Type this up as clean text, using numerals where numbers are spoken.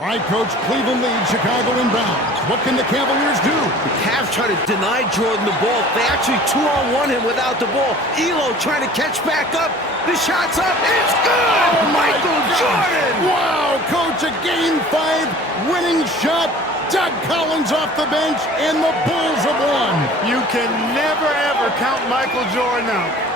All right, Coach, Cleveland leads, Chicago inbounds. What can the Cavaliers do? The Cavs try to deny Jordan the ball. They actually 2-on-1 him without the ball. Elo trying to catch back up. The shot's up. It's good! Oh, Michael Jordan! Wow, Coach, a Game 5 winning shot. Doug Collins off the bench, and the Bulls have won. You can never, ever count Michael Jordan out.